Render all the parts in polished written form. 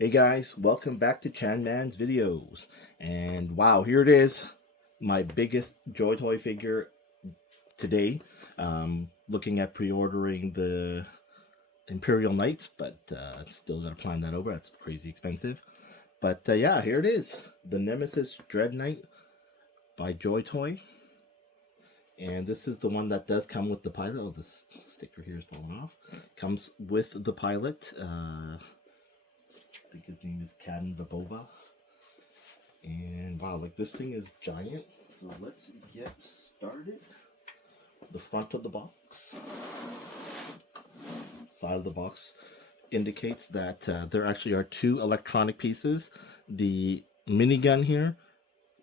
Hey guys, welcome back to Chan Man's videos. And wow, here it is, my biggest Joy Toy figure today. Looking at pre-ordering the Imperial Knights, but still gotta plan that over. That's crazy expensive. But yeah, here it is, the Nemesis Dreadknight by Joy Toy. And this is the one that does come with the pilot. Oh, this sticker here is falling off. Comes with the pilot. I think his name is Cadon Vibova. And wow, like this thing is giant. So let's get started. The front of the box, side of the box indicates that there actually are two electronic pieces. The minigun here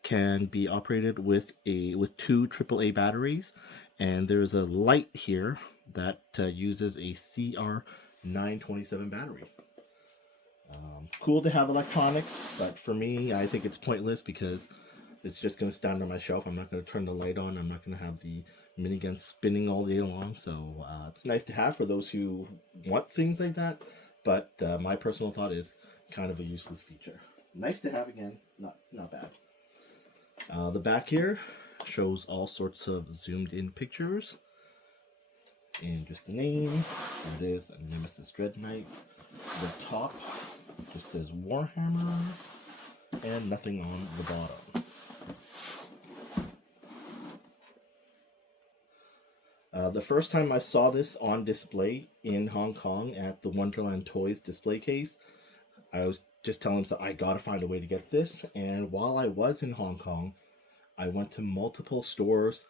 can be operated with two AAA batteries, and there's a light here that uses a CR927 battery. Cool to have electronics, but for me, I think it's pointless because it's just going to stand on my shelf. I'm not going to turn the light on. I'm not going to have the minigun spinning all day long. So it's nice to have for those who want things like that. But my personal thought is kind of a useless feature. Nice to have again, not bad. The back here shows all sorts of zoomed in pictures. And just the name, that is Nemesis Dreadknight. The top just says Warhammer and nothing on the bottom. The first time I saw this on display in Hong Kong at the Wonderland Toys display case, I was just telling myself I gotta find a way to get this. And while I was in Hong Kong, I went to multiple stores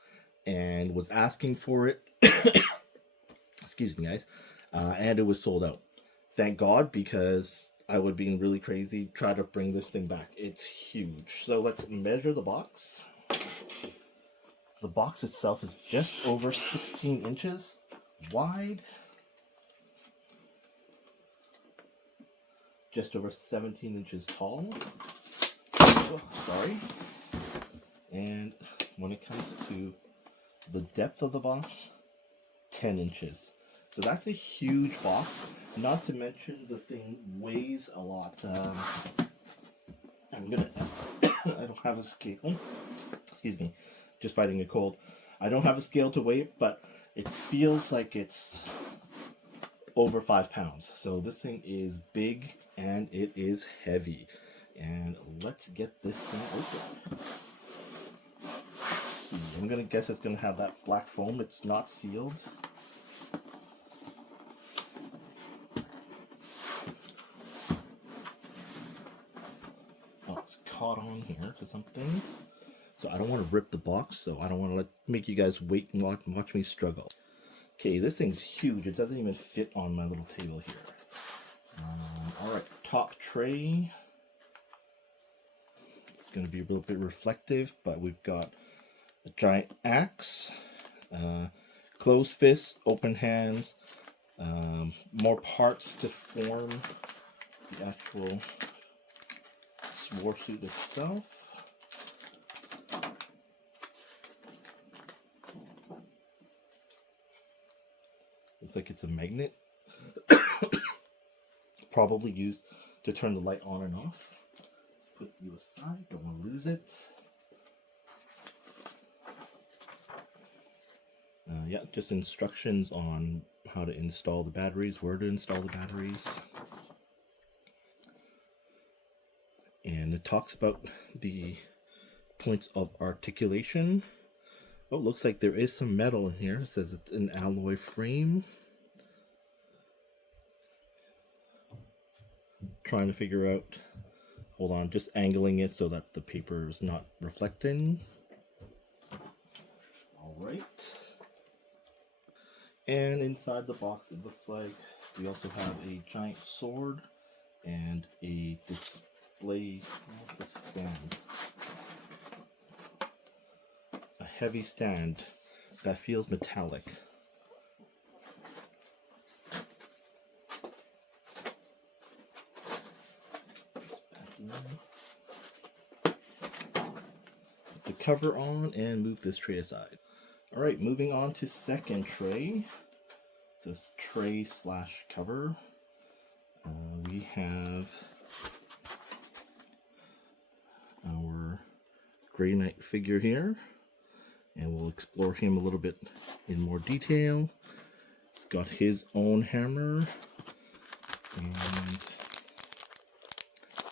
and was asking for it. Excuse me, guys. And it was sold out. Thank God, because I would be really crazy trying to bring this thing back. It's huge. So let's measure the box. The box itself is just over 16 inches wide, just over 17 inches tall. Oh, sorry. And when it comes to the depth of the box, 10 inches. So that's a huge box. Not to mention the thing weighs a lot. I'm gonna ask. I don't have a scale. Excuse me, just fighting a cold. I don't have a scale to weigh it, but it feels like it's over 5 pounds. So this thing is big and it is heavy. And let's get this thing open. Let's see. I'm gonna guess it's gonna have that black foam. It's not sealed. Caught on here to something, so I don't want to rip the box, so I don't want to make you guys wait and watch me struggle. Okay, this thing's huge. It doesn't even fit on my little table here. All right, top tray. It's going to be a little bit reflective, but we've got a giant axe, closed fists, open hands, more parts to form the actual warsuit itself. Looks like it's a magnet. Probably used to turn the light on and off. Let's put you aside, don't want to lose it. Yeah, just instructions on how to install the batteries, where to install the batteries. And it talks about the points of articulation. Oh, looks like there is some metal in here. It says it's an alloy frame. Trying to figure out, hold on, just angling it so that the paper is not reflecting. All right. And inside the box, it looks like we also have a giant sword and a display stand. A heavy stand that feels metallic. Put the cover on and move this tray aside. All right, moving on to second tray. This tray slash cover. We have Grey Knight figure here, and we'll explore him a little bit in more detail. He's got his own hammer and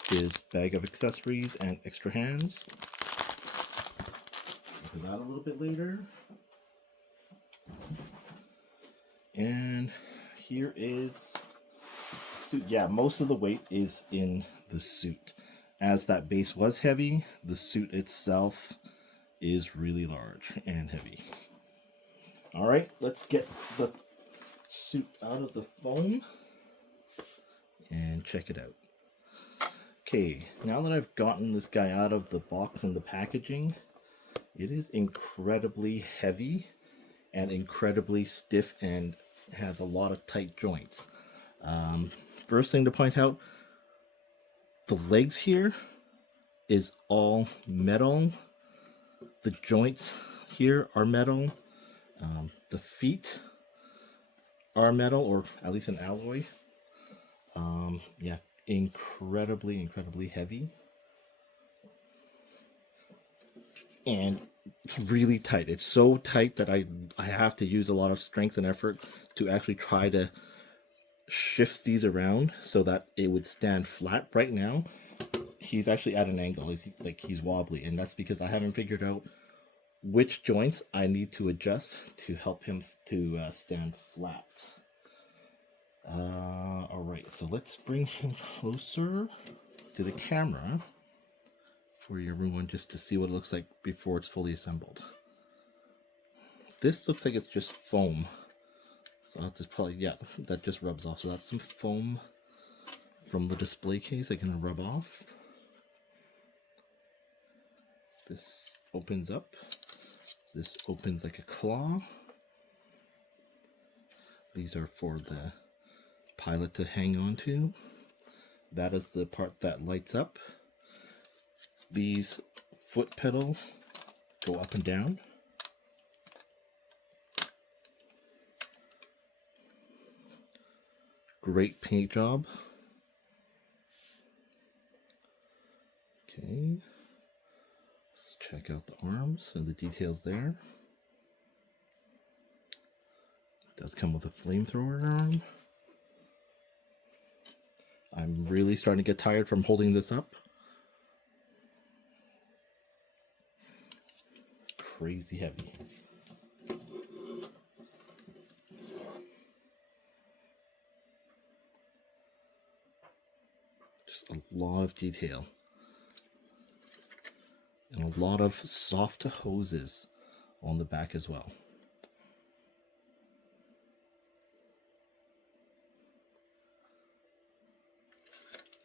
his bag of accessories and extra hands. Look at that a little bit later. And here is suit. Yeah, most of the weight is in the suit. As that base was heavy, the suit itself is really large and heavy. All right, let's get the suit out of the foam and check it out. Okay, now that I've gotten this guy out of the box and the packaging, it is incredibly heavy and incredibly stiff and has a lot of tight joints. First thing to point out, the legs here is all metal. The joints here are metal. The feet are metal, or at least an alloy. Yeah, incredibly heavy. And it's really tight. It's so tight that I have to use a lot of strength and effort to actually try to shift these around so that it would stand flat. Right now, he's actually at an angle. He's wobbly, and that's because I haven't figured out which joints I need to adjust to help him to stand flat. All right, so let's bring him closer to the camera for everyone just to see what it looks like before it's fully assembled. This looks like it's just foam. So I'll just probably, yeah, that just rubs off. So that's some foam from the display case I'm gonna rub off. This opens up. This opens like a claw. These are for the pilot to hang on to. That is the part that lights up. These foot pedals go up and down. Great paint job. Okay. Let's check out the arms and the details there. It does come with a flamethrower arm. I'm really starting to get tired from holding this up. Crazy heavy. Just a lot of detail. And a lot of soft hoses on the back as well.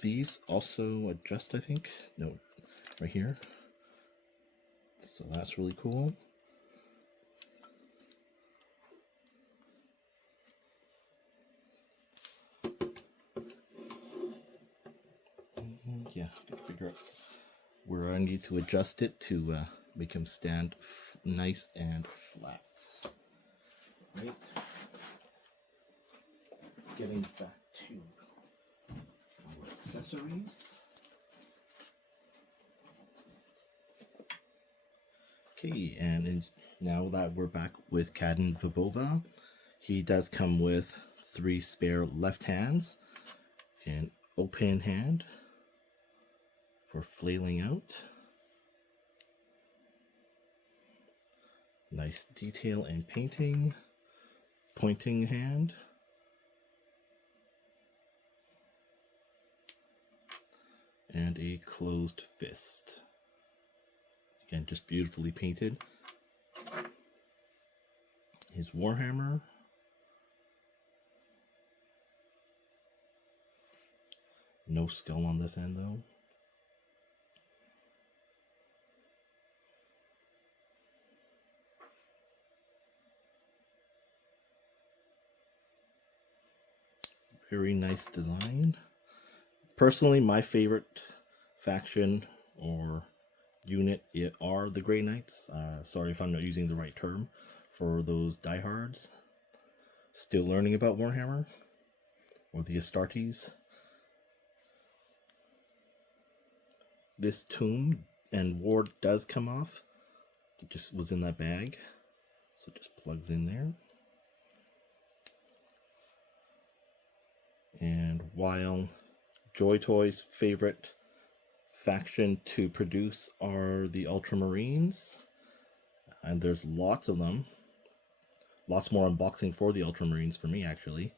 These also adjust, I think. No, right here. So that's really cool. Yeah, gotta figure out where I need to adjust it to make him stand nice and flat. Right. Getting back to our accessories. Okay, and now that we're back with Cadon Vibova, he does come with 3 spare left hands, an open hand for flailing out. Nice detail and painting. Pointing hand. And a closed fist. Again, just beautifully painted. His Warhammer. No skull on this end though. Very nice design. Personally, my favorite faction or unit are the Grey Knights. Sorry if I'm not using the right term for those diehards. Still learning about Warhammer or the Astartes. This tomb And ward does come off. It just was in that bag, so it just plugs in there. And while Joy Toy's favorite faction to produce are the Ultramarines, and there's lots of them, lots more unboxing for the Ultramarines for me actually.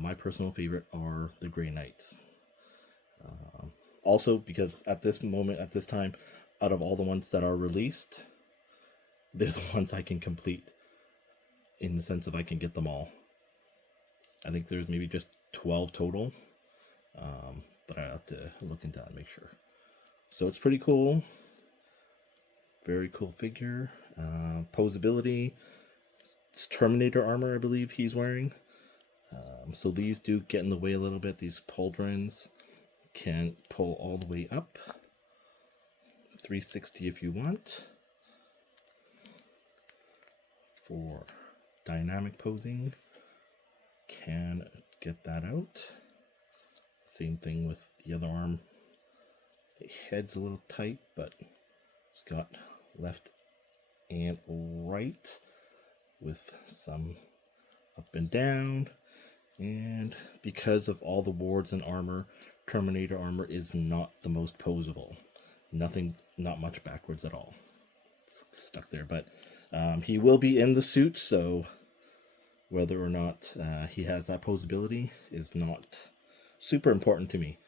My personal favorite are the Grey Knights. Also, because at this time, out of all the ones that are released, they're the ones I can complete, in the sense of I can get them all. I think there's maybe just 12 total, but I have to look into that and make sure. So it's pretty cool. Very cool figure. Posability. It's Terminator armor, I believe he's wearing. So these do get in the way a little bit. These pauldrons can pull all the way up. 360 if you want. For dynamic posing, can get that out. Same thing with the other arm. The head's a little tight, but it's got left and right with some up and down. And because of all the wards and armor, Terminator armor is not the most posable. Not much backwards at all. It's stuck there, but he will be in the suit, so whether or not he has that posability is not super important to me.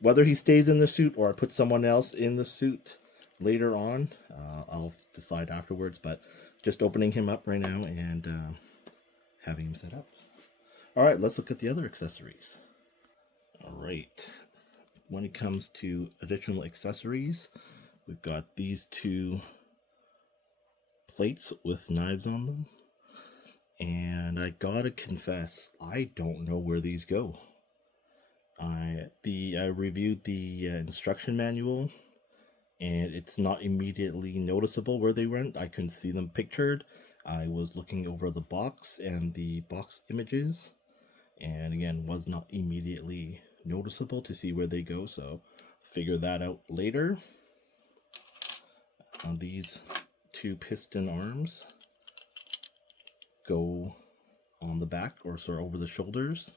Whether he stays in the suit or I put someone else in the suit later on, I'll decide afterwards, but just opening him up right now and having him set up. Alright, let's look at the other accessories. Alright, when it comes to additional accessories, we've got these two plates with knives on them. And I gotta confess, I don't know where these go. I reviewed the instruction manual, and it's not immediately noticeable where they went. I couldn't see them pictured. I was looking over the box and the box images, and again, was not immediately noticeable to see where they go, so figure that out later. These two piston arms go on the back, or sort of over the shoulders,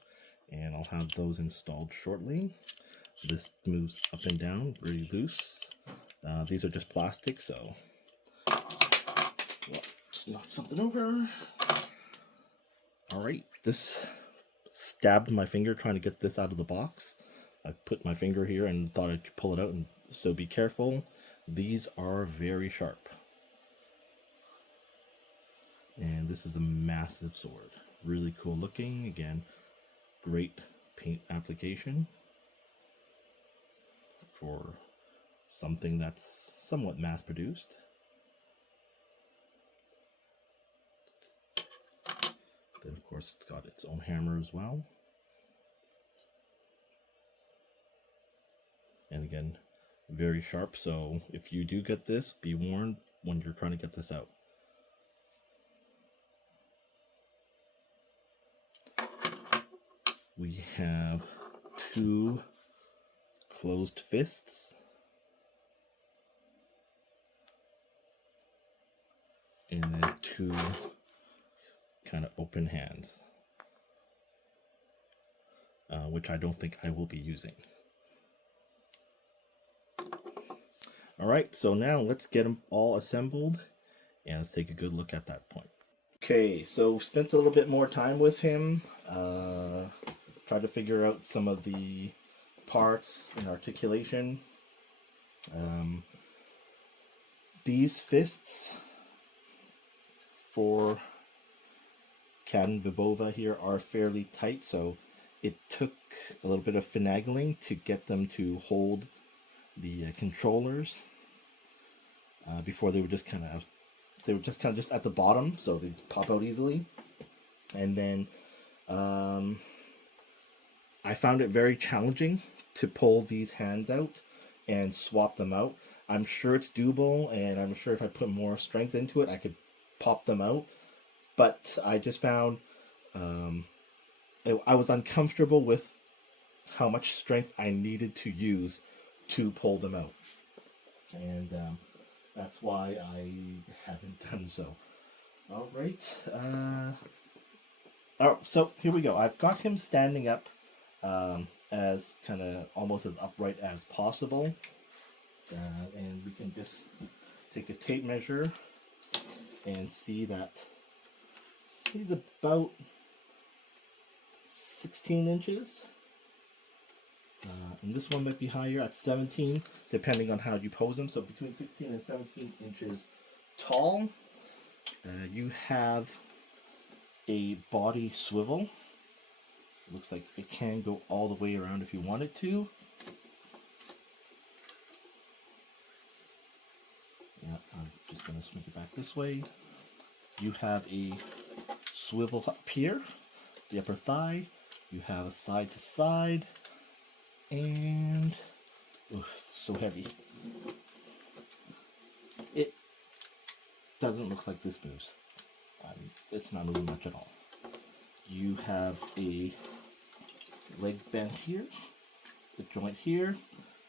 and I'll have those installed shortly. This moves up and down very loose. These are just plastic, so just knock something over. Alright, this stabbed my finger trying to get this out of the box. I put my finger here and thought I could pull it out, and so be careful. These are very sharp. And this is a massive sword. Really cool looking. Again, great paint application for something that's somewhat mass produced. Then of course it's got its own hammer as well. And again, very sharp, so if you do get this, be warned when you're trying to get this out. We have two closed fists and then two kind of open hands, which I don't think I will be using. Alright, so now let's get them all assembled and let's take a good look at that point. Okay, so spent a little bit more time with him, tried to figure out some of the parts and articulation. These fists for Cadon Vibova here are fairly tight, so it took a little bit of finagling to get them to hold the controllers. Before they were just kind of just at the bottom, so they pop out easily. And then I found it very challenging to pull these hands out and swap them out. I'm sure it's doable, and I'm sure if I put more strength into it, I could pop them out. But I just found I was uncomfortable with how much strength I needed to use to pull them out. and that's why I haven't done so. All right. So here we go. I've got him standing up as kind of almost as upright as possible. And we can just take a tape measure and see that he's about 16 inches. And this one might be higher at 17, depending on how you pose him. So between 16 and 17 inches tall. You have a body swivel. Looks like it can go all the way around if you want it to. Yeah, I'm just going to swing it back this way. You have a swivel up here, the upper thigh. You have a side to side, and it's so heavy. It doesn't look like this moves. It's not moving much at all. You have a leg bend here, a joint here,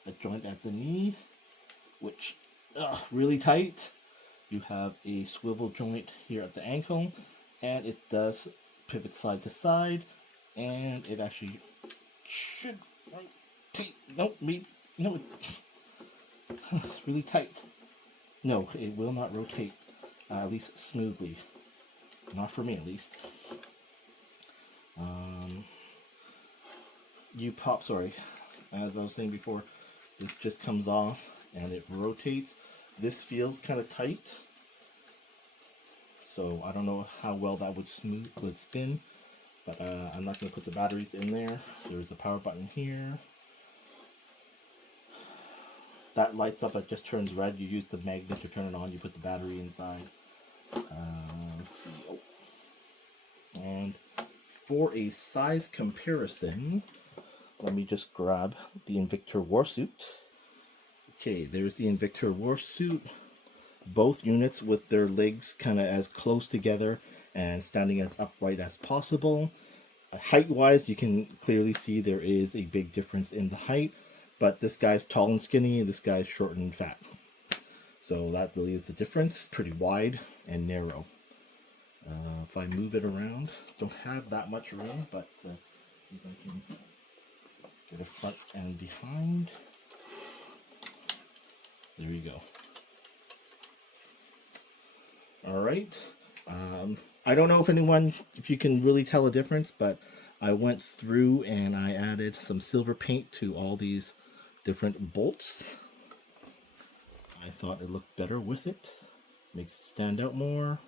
a joint at the knee, which really tight. You have a swivel joint here at the ankle, and it does pivot side to side, and it actually should rotate. No, it's really tight. No, it will not rotate, at least smoothly. Not for me, at least. As I was saying before, this just comes off and it rotates. This feels kind of tight, so I don't know how well that would spin, but I'm not going to put the batteries in there. There's a power button here. That lights up, that just turns red. You use the magnet to turn it on. You put the battery inside. Let's see. Oh. And for a size comparison, let me just grab the Invictor Warsuit. Okay, there's the Invictor Warsuit. Both units with their legs kind of as close together and standing as upright as possible. Height-wise, you can clearly see there is a big difference in the height, but this guy's tall and skinny, this guy's short and fat. So that really is the difference. Pretty wide and narrow. If I move it around, don't have that much room, but see if I can get a front and behind. There you go. All right. I don't know if you can really tell a difference, but I went through and I added some silver paint to all these different bolts. I thought it looked better with it. Makes it stand out more.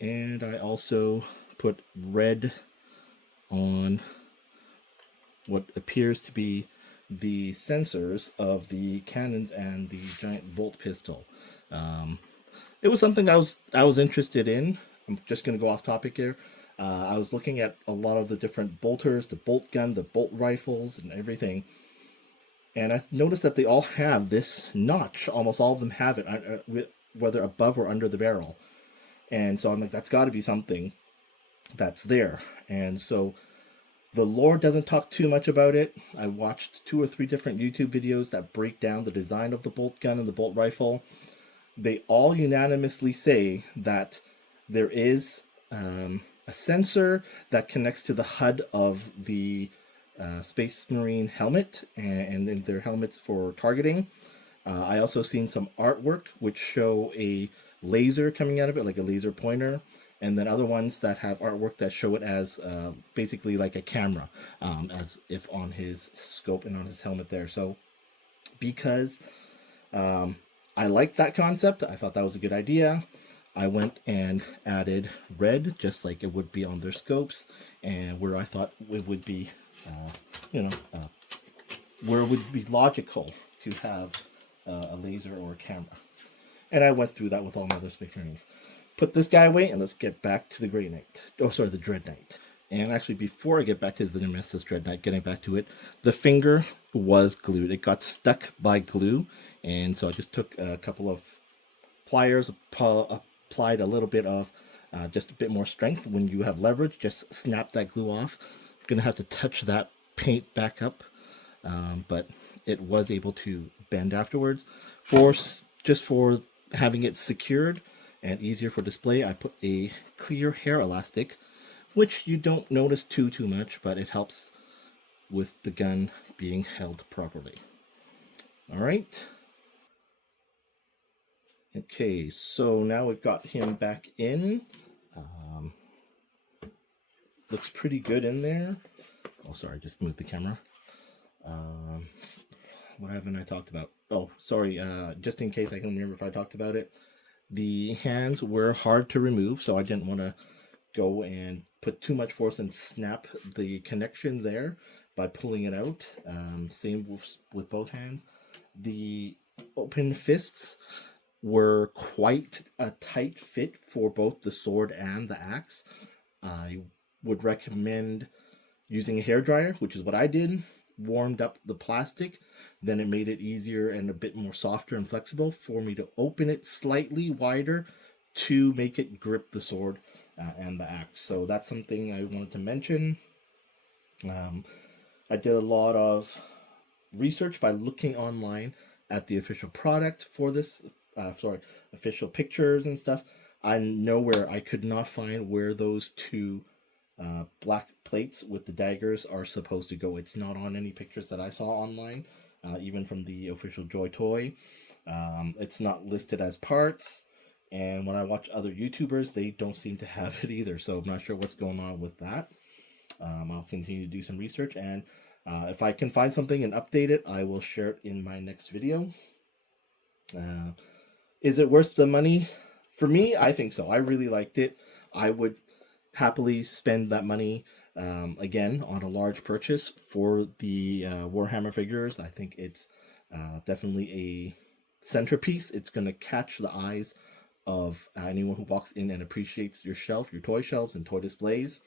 And I also put red on what appears to be the sensors of the cannons and the giant bolt pistol. It was something I was interested in. I'm just going to go off topic here. I was looking at a lot of the different bolters, the bolt gun, the bolt rifles, and everything. And I noticed that they all have this notch. Almost all of them have it, whether above or under the barrel. And so I'm like, that's got to be something that's there. And so the lore doesn't talk too much about it. I watched 2 or 3 different YouTube videos that break down the design of the bolt gun and the bolt rifle. They all unanimously say that there is a sensor that connects to the HUD of the Space Marine helmet and in their helmets for targeting. I also seen some artwork which show a laser coming out of it, like a laser pointer, and then other ones that have artwork that show it as basically like a camera, as if on his scope and on his helmet there. So because I liked that concept, I thought that was a good idea. I went and added red, just like it would be on their scopes, and where I thought it would be, where it would be logical to have a laser or a camera. And I went through that with all my other Space Marines. Put this guy away, and let's get back to the the Dreadknight. And actually, before I get back to the Nemesis Dreadknight, getting back to it, the finger was glued. It got stuck by glue, and so I just took a couple of pliers, applied a little bit of just a bit more strength. When you have leverage, just snap that glue off. I'm going to have to touch that paint back up but it was able to bend afterwards. Just for having it secured and easier for display, I put a clear hair elastic, which you don't notice too much, but it helps with the gun being held properly. All right. Okay, so now we've got him back in. Looks pretty good in there. Oh, sorry, just moved the camera. What haven't I talked about? Oh, sorry, just in case I can remember if I talked about it. The hands were hard to remove, so I didn't want to go and put too much force and snap the connection there by pulling it out. Same with both hands. The open fists were quite a tight fit for both the sword and the axe. I would recommend using a hairdryer, which is what I did. Warmed up the plastic, then it made it easier and a bit more softer and flexible for me to open it slightly wider to make it grip the sword and the axe. So that's something I wanted to mention. I did a lot of research by looking online at the official product for this, official pictures and stuff. I know where I could not find where those two black plates with the daggers are supposed to go. It's not on any pictures that I saw online, even from the official Joy Toy. It's not listed as parts, and when I watch other YouTubers, they don't seem to have it either, so I'm not sure what's going on with that. I'll continue to do some research, and if I can find something and update it, I will share it in my next video. Is it worth the money? For me, I think so. I really liked it. I would happily spend that money again on a large purchase for the Warhammer figures. I think it's definitely a centerpiece. It's going to catch the eyes of anyone who walks in and appreciates your shelf, your toy shelves and toy displays.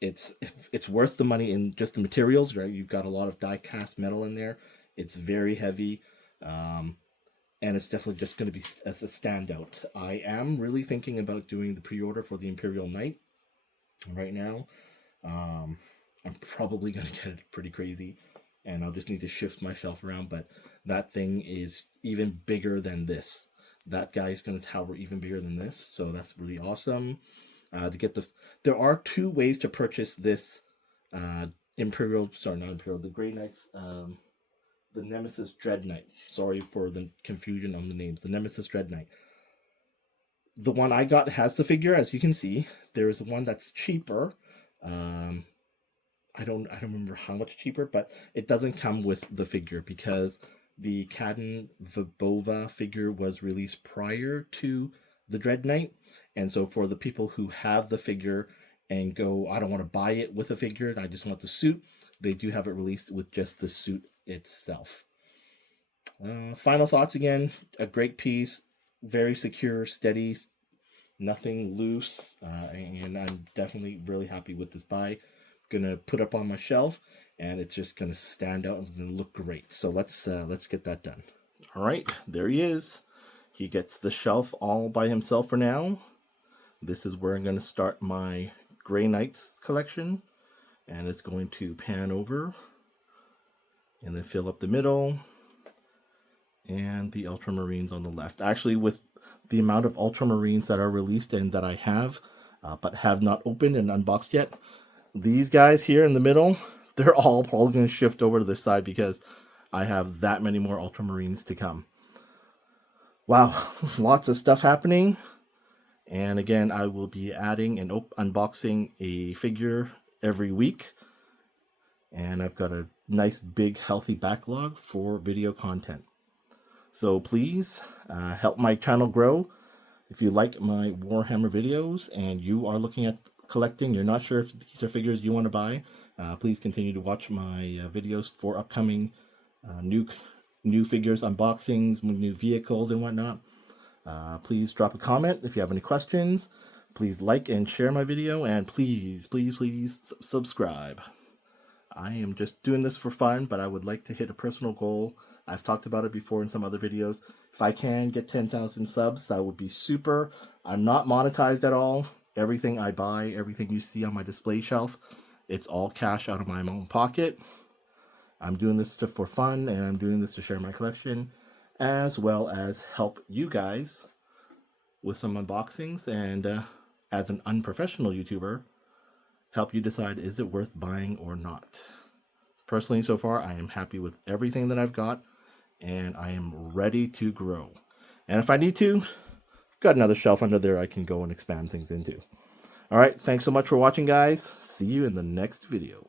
It's worth the money in just the materials, right? You've got a lot of die cast metal in there. It's very heavy. And it's definitely just going to be as a standout. I am really thinking about doing the pre-order for the Imperial Knight right now. I'm probably going to get it pretty crazy, and I'll just need to shift my shelf around, but that thing is even bigger than this. That guy is going to tower even bigger than this, so that's really awesome. There are two ways to purchase this the Grey Knights, the Nemesis Dreadknight. Sorry for the confusion on the names. The Nemesis Dreadknight. The one I got has the figure, as you can see. There is one that's cheaper. I don't remember how much cheaper, but it doesn't come with the figure because the Cadon Vibova figure was released prior to the Dreadknight. And so for the people who have the figure and go, I don't want to buy it with a figure, I just want the suit, they do have it released with just the suit itself. Final thoughts again, a great piece, very secure, steady, nothing loose, and I'm definitely really happy with this buy. Gonna put up on my shelf, and it's just gonna stand out and it's gonna look great. So let's get that done. All right, there he is. He gets the shelf all by himself for now. This is where I'm gonna start my Grey Knights collection, and it's going to pan over and then fill up the middle and the Ultramarines on the left. Actually, with the amount of Ultramarines that are released and that I have, but have not opened and unboxed yet, these guys here in the middle, they're all probably going to shift over to this side because I have that many more Ultramarines to come. Wow, lots of stuff happening. And again, I will be adding and unboxing a figure every week. And I've got a nice big healthy backlog for video content. So please help my channel grow. If you like my Warhammer videos and you are looking at collecting, you're not sure if these are figures you want to buy, please continue to watch my videos for upcoming new figures, unboxings, new vehicles and whatnot. Please drop a comment if you have any questions. Please like and share my video, and please subscribe. I am just doing this for fun, but I would like to hit a personal goal. I've talked about it before in some other videos. If I can get 10,000 subs, that would be super. I'm not monetized at all. Everything I buy, everything you see on my display shelf, it's all cash out of my own pocket. I'm doing this for fun, and I'm doing this to share my collection, as well as help you guys with some unboxings, and as an unprofessional YouTuber, help you decide, is it worth buying or not. Personally, so far, I am happy with everything that I've got, and I am ready to grow. And if I need to, I've got another shelf under there I can go and expand things into. All right, thanks so much for watching, guys. See you in the next video.